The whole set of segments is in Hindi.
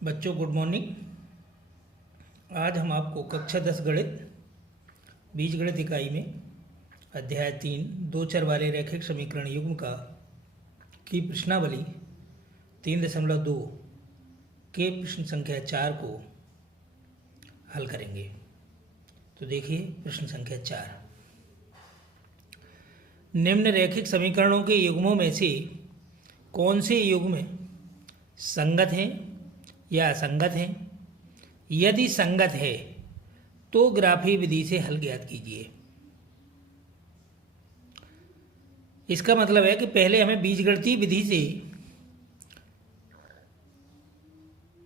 बच्चों गुड मॉर्निंग। आज हम आपको कक्षा 10 गणित बीजगणित इकाई में अध्याय 3 दो चर वाले रैखिक समीकरण युग्म का की प्रश्नावली 3.2 के प्रश्न संख्या 4 को हल करेंगे। तो देखिए प्रश्न संख्या 4, निम्न रैखिक समीकरणों के युग्मों में से कौन से युग्म संगत हैं या असंगत हैं? यदि संगत है तो ग्राफी विधि से हल ज्ञात कीजिए। इसका मतलब है कि पहले हमें बीजगणितीय विधि से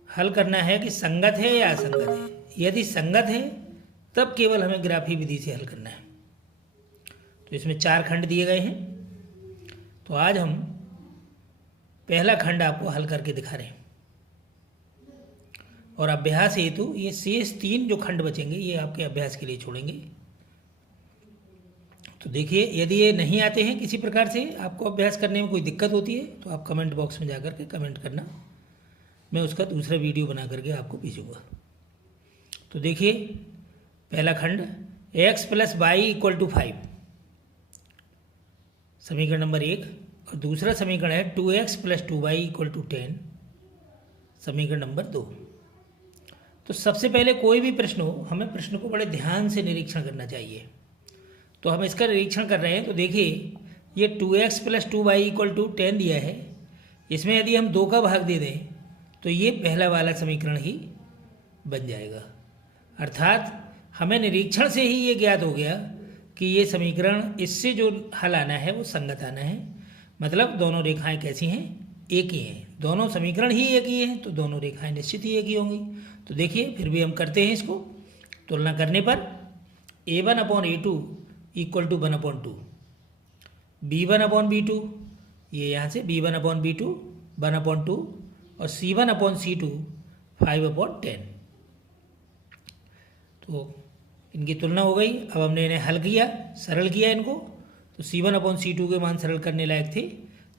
हल करना है कि संगत है या असंगत है। यदि संगत है तब केवल हमें ग्राफी विधि से हल करना है। तो इसमें 4 खंड दिए गए हैं। तो आज हम पहला खंड आपको हल करके दिखा रहे हैं और अभ्यास हेतु ये शेष 3 जो खंड बचेंगे ये आपके अभ्यास के लिए छोड़ेंगे। तो देखिए, यदि ये नहीं आते हैं किसी प्रकार से, आपको अभ्यास करने में कोई दिक्कत होती है तो आप कमेंट बॉक्स में जाकर के कमेंट करना, मैं उसका दूसरा वीडियो बना करके आपको भेजूँगा। तो देखिए पहला खंड x + y = 5, समीकरण नंबर 1, और दूसरा समीकरण है 2x + 2y = 10, समीकरण नंबर 2। तो सबसे पहले कोई भी प्रश्न हो, हमें प्रश्न को बड़े ध्यान से निरीक्षण करना चाहिए। तो हम इसका निरीक्षण कर रहे हैं। तो देखिए ये 2x + 2y = 10 दिया है। इसमें यदि हम 2 का भाग दे दें तो ये पहला वाला समीकरण ही बन जाएगा। अर्थात हमें निरीक्षण से ही ये ज्ञात हो गया कि ये समीकरण, इससे जो हल आना है वो संगत आना है। मतलब दोनों रेखाएं कैसी हैं? एक ही हैं। दोनों समीकरण ही एक ही हैं तो दोनों रेखाएं निश्चित ही एक ही होंगी। तो देखिए फिर भी हम करते हैं इसको। तुलना करने पर a1/a2 = 1/2, b1/b2, ये यहाँ से b1/b2 1/2, और c1/c2 5/10। तो इनकी तुलना हो गई। अब हमने इन्हें हल किया, सरल किया इनको। तो c1/c2 के मान सरल करने लायक थे,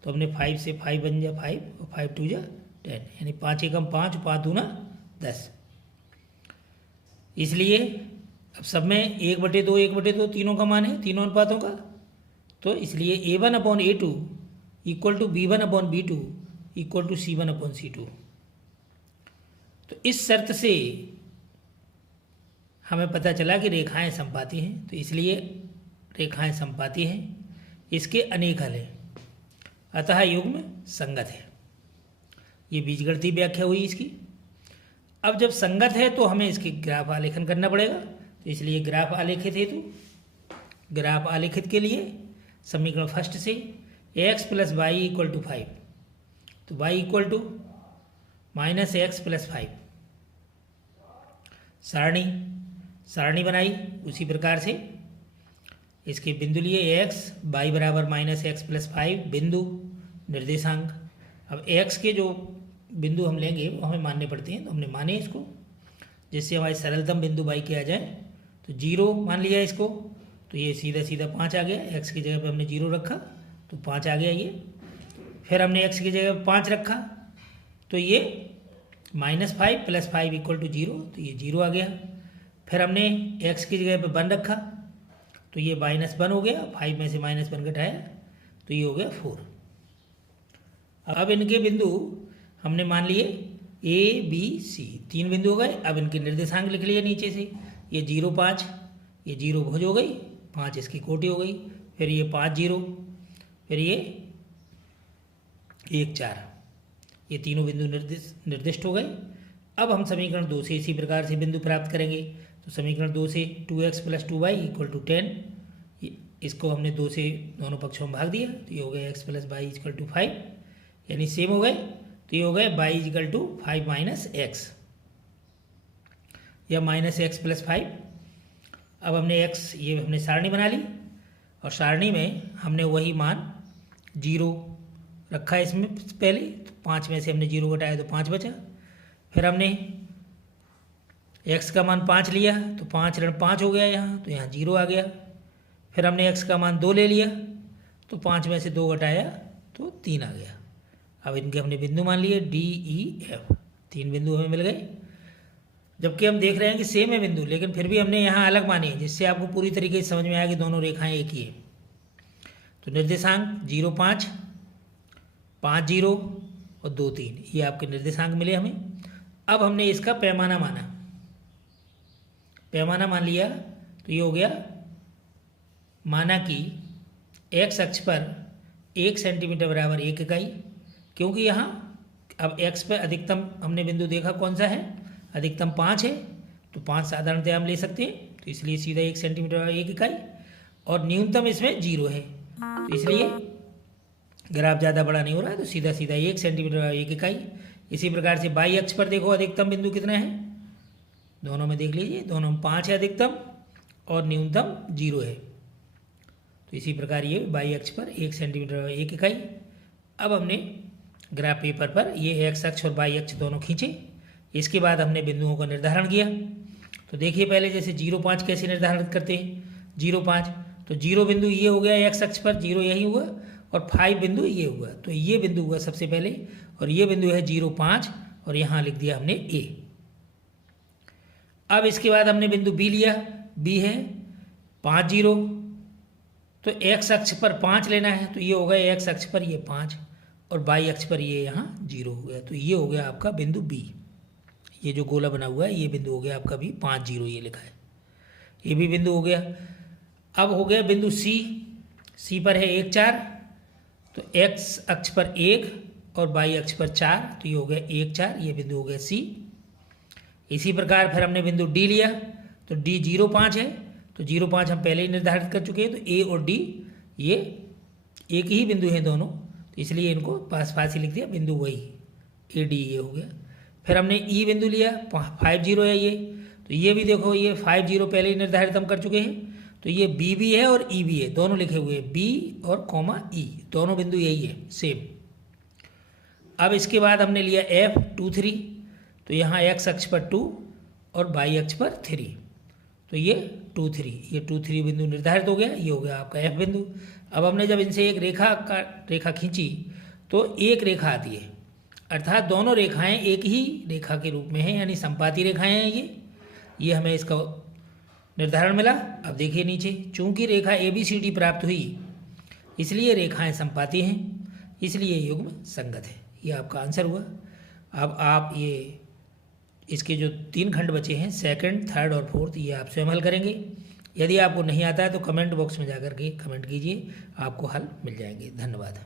तो हमने 5 से 5 बन जा 5 और 5 2 जा 10, यानी 5 एकम 5, 5 दूना 10। इसलिए अब सब में 1/2 1/2 तीनों का मान है, तीनों अनुपातों का। तो इसलिए a1/a2 = b1/b2 = c1/c2। तो इस शर्त से हमें पता चला कि रेखाएं समपाती हैं। तो इसलिए रेखाएं समपाती हैं, इसके अनेक हल हैं, अतः युग्म संगत है। ये बीजगणितीय व्याख्या हुई इसकी। अब जब संगत है तो हमें इसके ग्राफ आलेखन करना पड़ेगा। तो इसलिए ग्राफ आलेखित हेतु, ग्राफ आलेखित के लिए समीकरण फर्स्ट से x + y = 5, तो y = -x + 5। सारणी बनाई उसी प्रकार से। इसके बिंदु लिए x, y बराबर -x + 5 बिंदु निर्देशांक। अब x के जो बिंदु हम लेंगे वो हमें मानने पड़ते हैं, तो हमने माने इसको, जिससे हमारे सरलतम बिंदु y के आ जाए। तो 0 मान लिया इसको, तो ये सीधा सीधा 5 आ गया। x की जगह पे हमने 0 रखा तो 5 आ गया ये। फिर हमने x की जगह पे 5 रखा तो ये -5 + 5 = 0, तो ये 0 आ गया। फिर हमने x की जगह पे 1 रखा तो ये -1 हो गया, 5 में से -1 घटाया तो ये हो गया 4। अब इनके बिंदु हमने मान लिए a, b, c, 3 बिंदु हो गए। अब इनके निर्देशांक लिख लिए नीचे से, ये 0 5, ये 0 भुज हो गई, 5 इसकी कोटि हो गई, फिर ये 5 0, फिर ये 1 4, ये तीनों बिंदु निर्दिष्ट हो गए। अब हम समीकरण 2 से इसी प्रकार से बिंदु प्राप्त करेंगे। तो समीकरण 2 से 2x + 2y = 10, इसको हमने 2 से दोनों पक्षों में भाग दिया तो ये हो गया x + y = 5, यानी सेम हो गए। तो ये हो गए y = 5 - x या -x + 5। अब हमने x, ये हमने सारणी बना ली और सारणी में हमने वही मान 0 रखा है इसमें पहले। तो 5 में से हमने 0 घटाया तो 5 बचा। फिर हमने x का मान 5 लिया तो 5 ऋण 5 हो गया यहाँ, तो यहाँ 0 आ गया। फिर हमने x का मान 2 ले लिया तो 5 में से 2 घटाया तो 3 आ गया। अब इनके हमने बिंदु मान लिए D, E, F, 3 बिंदु हमें मिल गए, जबकि हम देख रहे हैं कि सेम है बिंदु, लेकिन फिर भी हमने यहाँ अलग माने हैं, जिससे आपको पूरी तरीके से समझ में आया कि दोनों रेखाएं एक ही है। तो निर्देशांक 0 5 5 0 और 2 3 ये आपके निर्देशांक मिले हमें। अब हमने इसका पैमाना माना, पैमाना मान लिया, तो ये हो गया, माना कि x अक्ष पर 1 सेंटीमीटर बराबर 1 इकाई, क्योंकि यहाँ अब x पर अधिकतम हमने बिंदु देखा कौन सा है, अधिकतम 5 है, तो 5 साधारणतः हम ले सकते हैं, तो इसलिए सीधा 1 सेंटीमीटर बराबर 1 इकाई, और न्यूनतम इसमें 0 है, तो इसलिए ग्राफ ज़्यादा बड़ा नहीं हो रहा है, तो सीधा सीधा 1 सेंटीमीटर बराबर 1 इकाई। इसी प्रकार से बाई अक्ष पर देखो अधिकतम बिंदु कितना है, दोनों में देख लीजिए, दोनों में 5 है अधिकतम और न्यूनतम 0 है, तो इसी प्रकार ये बाई अक्ष पर 1 सेंटीमीटर बराबर 1 इकाई। अब हमने ग्राफ पेपर पर ये x अक्ष और बाई अक्ष दोनों खींचे। इसके बाद हमने बिंदुओं का निर्धारण किया। तो देखिए पहले जैसे 0 5 कैसे निर्धारित करते हैं, 0 5 तो 0 बिंदु ये हो गया x अक्ष पर, 0 यही हुआ, और 5 बिंदु ये हुआ, तो ये बिंदु हुआ सबसे पहले, और ये बिंदु है 0 5, और यहाँ लिख दिया हमने A। अब इसके बाद हमने बिंदु B लिया, B है 5 0, तो x अक्ष पर 5 लेना है, तो ये हो गया x अक्ष पर ये 5, और बाई अक्ष पर ये यहाँ 0 हो गया, तो ये हो गया आपका बिंदु B। ये जो गोला बना हुआ है ये बिंदु हो गया आपका भी 5 0 ये लिखा है, ये भी बिंदु हो गया। अब हो गया बिंदु C पर है 1 4, तो x अक्ष पर 1 और बाई अक्ष पर 4, तो ये हो गया 1 4, ये बिंदु हो गया C। इसी प्रकार फिर हमने बिंदु D लिया, तो D 0 5 है, तो 0 5 हम पहले ही निर्धारित कर चुके हैं, तो A और D ये एक ही बिंदु हैं दोनों, तो इसलिए इनको पास पास ही लिख दिया, बिंदु वही AD ये हो गया। फिर हमने E बिंदु लिया, 5 0 है ये, तो ये भी देखो ये 5 0 पहले ही निर्धारित हम कर चुके हैं, तो ये B भी है और E भी है, दोनों लिखे हुए हैं, B और कॉमा E दोनों बिंदु यही है सेम। अब इसके बाद हमने लिया F 2 3, तो यहाँ x अक्ष पर 2 और बाई अक्ष पर 3, तो ये 2 3, ये 2 3 बिंदु निर्धारित हो गया, ये हो गया आपका F बिंदु। अब हमने जब इनसे एक रेखा खींची तो एक रेखा आती है, अर्थात दोनों रेखाएं एक ही रेखा के रूप में हैं, यानी संपाती रेखाएं हैं ये हमें इसका निर्धारण मिला। अब देखिए नीचे, चूंकि रेखा ABCD प्राप्त हुई इसलिए रेखाएं संपाती हैं, इसलिए युग्म संगत है, ये आपका आंसर हुआ। अब आप ये इसके जो 3 खंड बचे हैं, सेकंड, थर्ड और फोर्थ, ये आप स्वयं हल करेंगे। यदि आपको नहीं आता है तो कमेंट बॉक्स में जाकर के कमेंट कीजिए, आपको हल मिल जाएंगे। धन्यवाद।